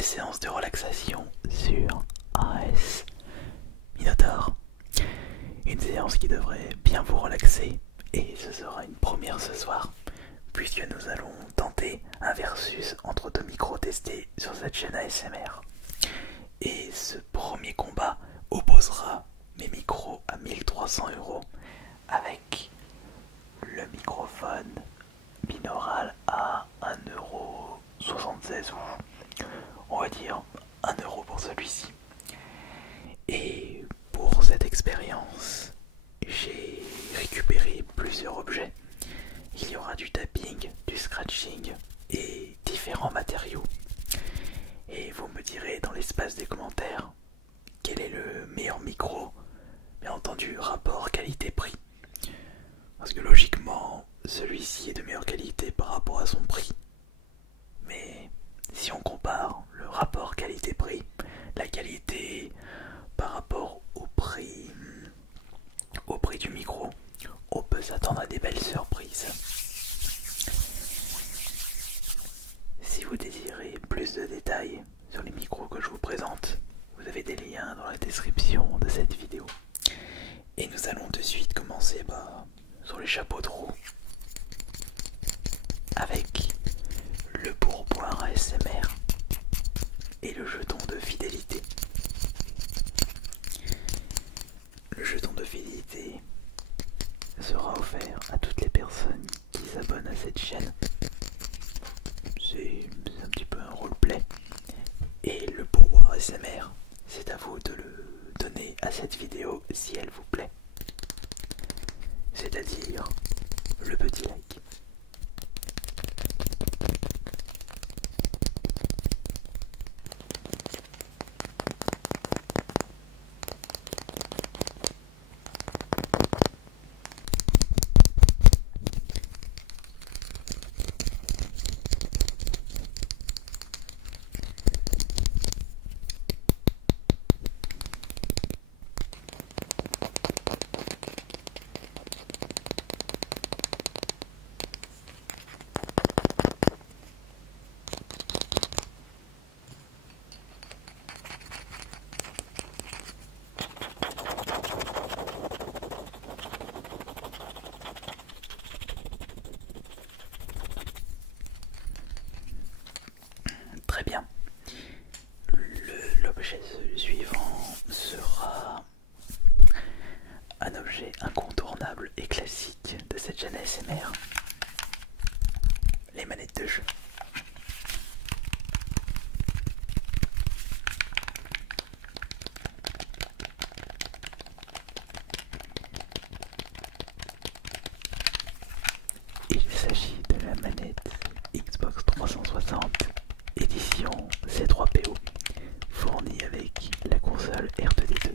nouvelle séance de relaxation sur AS Minotaur. Une séance qui devrait bien vous relaxer et ce sera une première ce soir puisque nous allons tenter un versus entre deux micros testés sur cette chaîne ASMR. Et ce premier combat opposera mes micros à 1300 € avec le microphone binaural à 1,76 € ou on va dire 1 € pour celui-ci. Et pour cette expérience, j'ai récupéré plusieurs objets. Il y aura du tapping, du scratching et différents matériaux. Et vous me direz dans l'espace des commentaires quel est le meilleur micro, bien entendu rapport qualité-prix. Parce que logiquement, celui-ci est de meilleure qualité par rapport à son prix. Mais si on compare le rapport qualité-prix, la qualité par rapport au prix du micro, on peut s'attendre à des belles surprises. Si vous désirez plus de détails sur les micros que je vous présente, vous avez des liens dans la description de cette vidéo. Et nous allons de suite commencer sur les chapeaux de roue avec le pourboire ASMR et le jeton de fidélité. Le jeton de fidélité sera offert à toutes les personnes qui s'abonnent à cette chaîne. C'est un petit peu un roleplay. Et le pourboire ASMR, c'est à vous de le donner à cette vidéo si elle vous plaît. C'est-à-dire le petit like. Très bien. L'objet suivant sera un objet incontournable et classique de cette chaîne ASMR, les manettes de jeu. Il s'agit de la manette Xbox 360 édition C3PO fournie avec la console R2D2.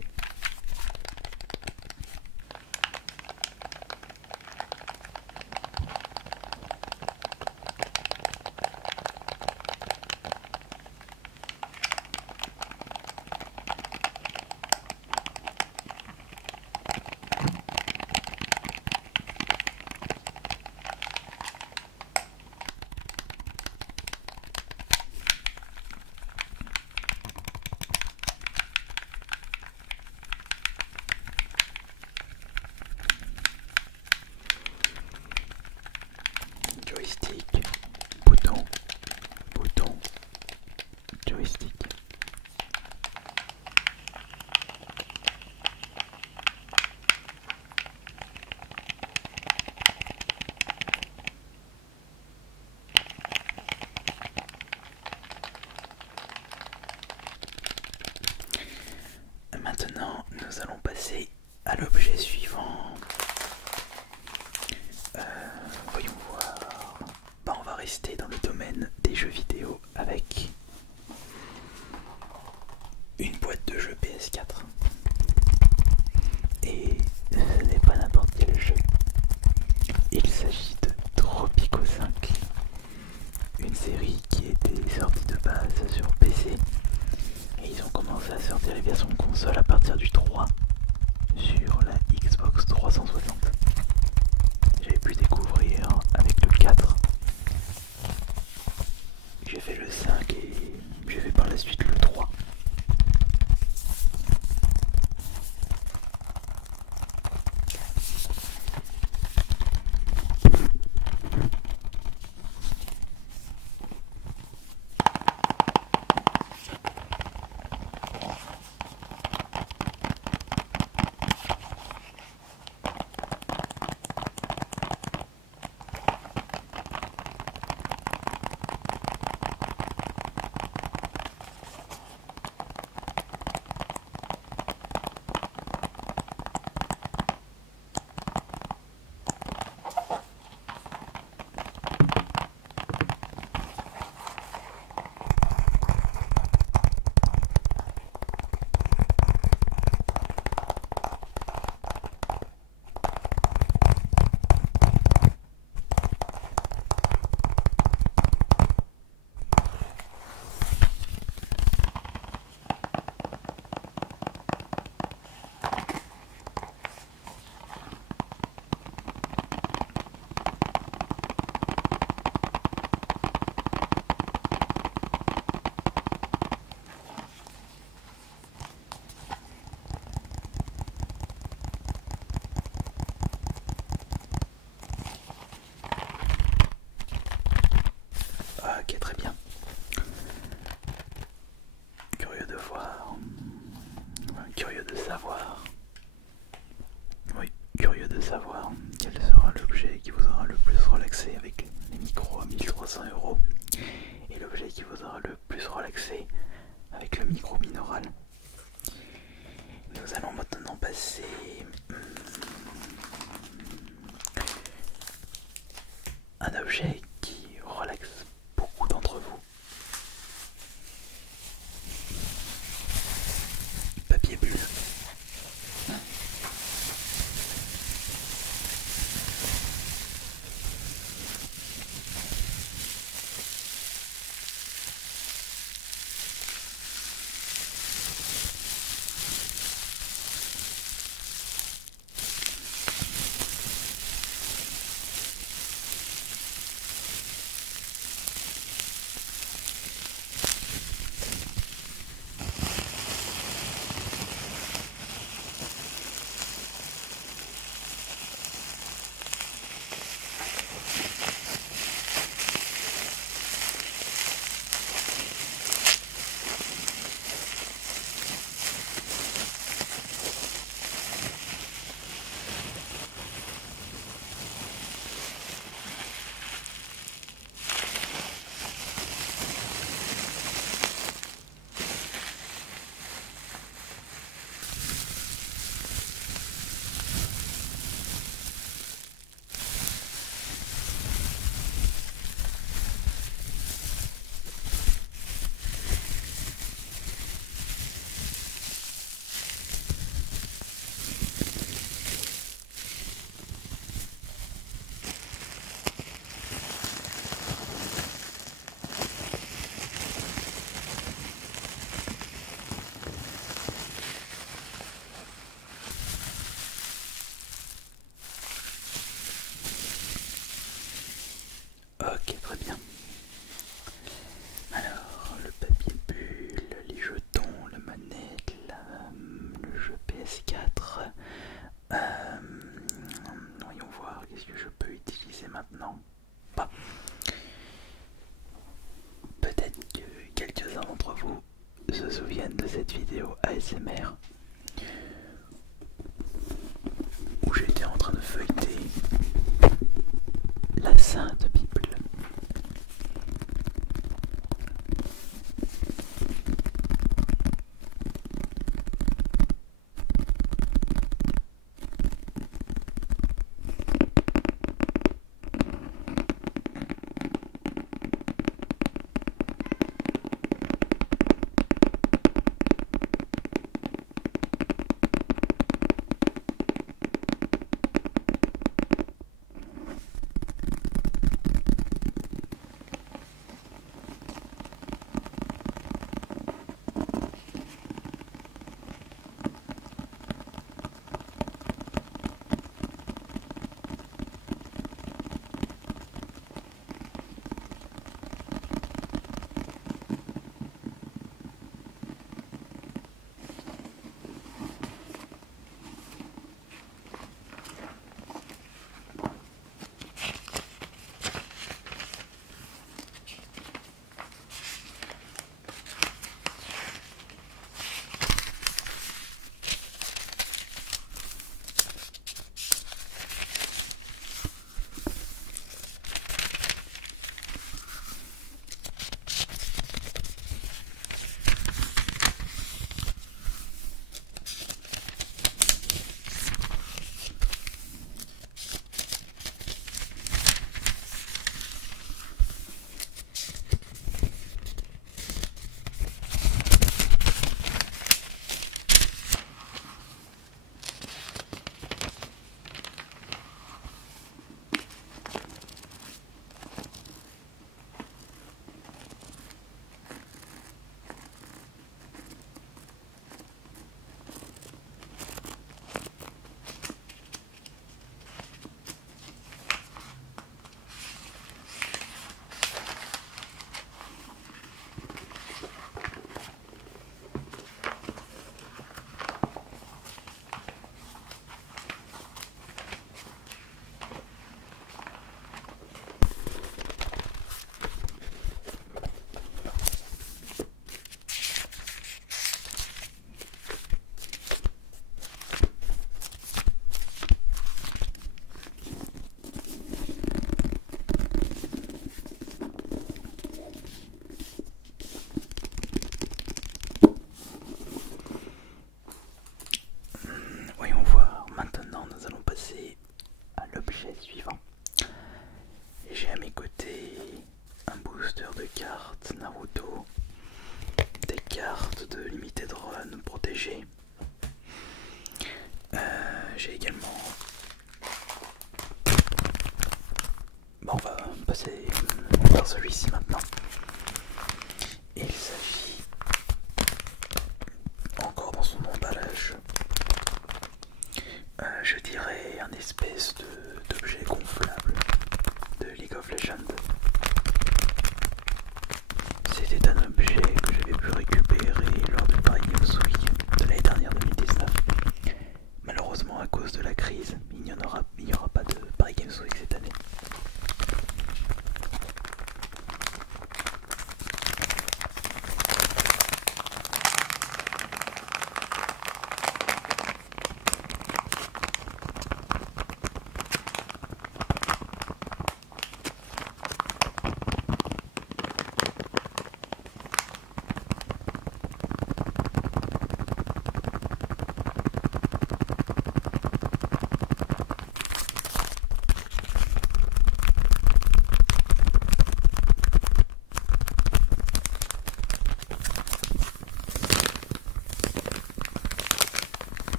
Joystick, bouton, bouton, joystick. Maintenant, nous allons passer à l'objet suivant. Voyons voir. On va rester dans le domaine des jeux vidéo avec une boîte de jeux PS4. Et ce n'est pas n'importe quel jeu. Il s'agit de Tropico 5, une série qui était sortie de base sur PC. Et ils ont commencé à sortir les versions console à partir du 3 sur la Xbox 360. J'avais pu découvrir avec le 4. J'ai fait le 5 et j'ai fait par la suite le 3. Ok, très bien. Curieux de voir, curieux de savoir. Oui, curieux de savoir quel sera l'objet qui vous aura le plus relaxé avec les micros à 1300 € et l'objet qui vous aura le plus relaxé avec le micro binaural. Nous allons maintenant passer un objet qui relaxe beaucoup d'entre vous. Papier bulle. Ok, très bien. Alors, le papier bulle, les jetons, la manette, le jeu PS4. Voyons voir, qu'est-ce que je peux utiliser maintenant? Bah, peut-être que quelques-uns d'entre vous se souviennent de cette vidéo ASMR où j'étais en train de feuilleter la Sainte Bible.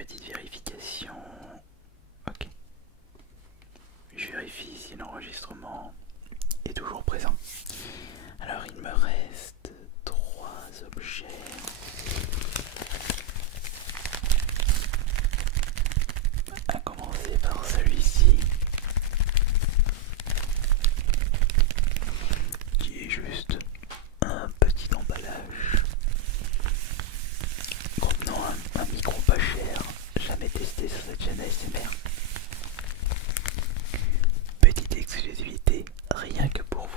petite vérification. Ok. Je vérifie si l'enregistrement est toujours présent. Alors il me reste 3 objets. À commencer par celui-ci, qui est juste un petit emballage contenant un micro pas cher, jamais testé sur cette chaîne ASMR. Petite exclusivité, rien que pour vous.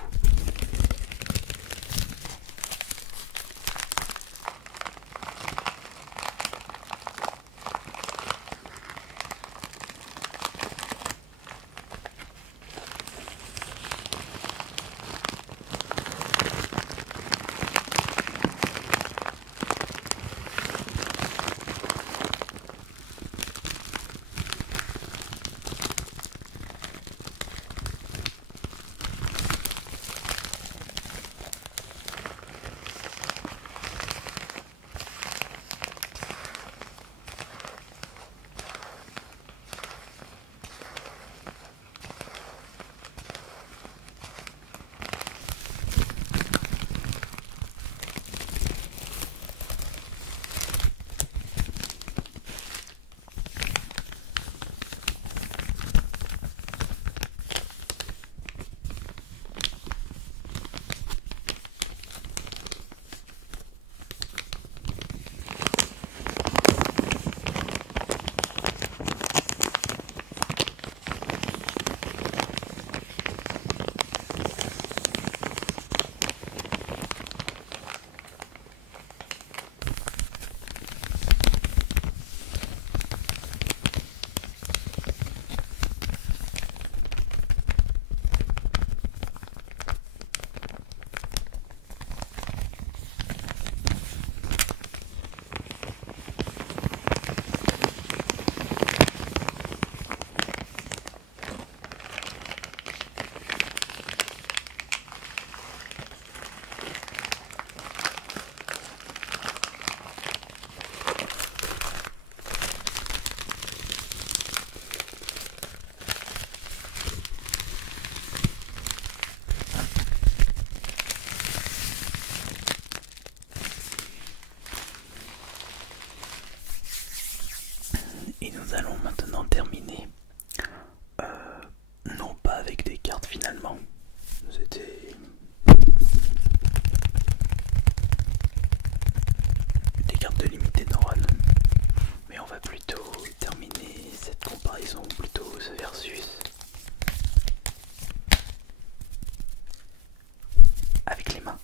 Et nous allons maintenant terminer, non pas avec des cartes finalement, c'était des cartes de Limited Run, mais on va plutôt terminer cette comparaison, plutôt ce versus, avec les mains.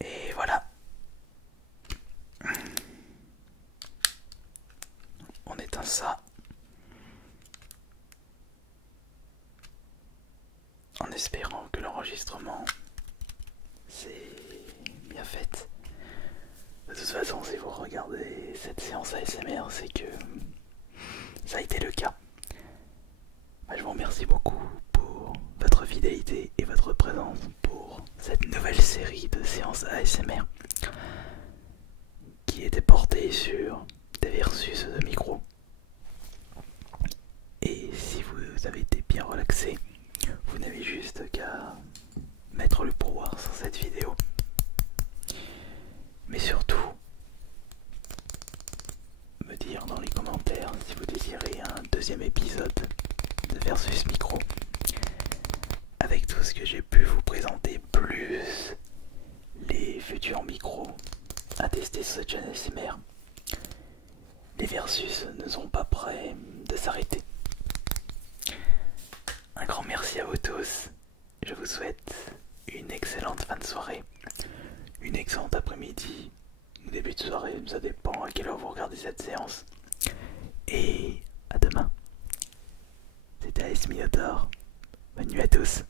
Et voilà. On éteint ça. En espérant que l'enregistrement façon, si vous regardez cette séance ASMR, c'est que ça a été le cas. Je vous remercie beaucoup pour votre fidélité et votre présence pour cette nouvelle série de séances ASMR qui était portée sur des versus de micro. Et si vous avez été bien relaxé, vous n'avez juste qu'à mettre le pouvoir sur cette vidéo. Mais surtout, me dire dans les commentaires si vous désirez un deuxième épisode de Versus Micro avec tout ce que j'ai pu vous présenter, plus les futurs micros à tester sur cette chaîne ASMR. Les Versus ne sont pas prêts de s'arrêter. Un grand merci à vous tous. Je vous souhaite une excellente fin de soirée, une excellente après-midi, début de soirée, ça dépend à quelle heure vous regardez cette séance. Et à demain. C'était AS Minotaur. Bonne nuit à tous.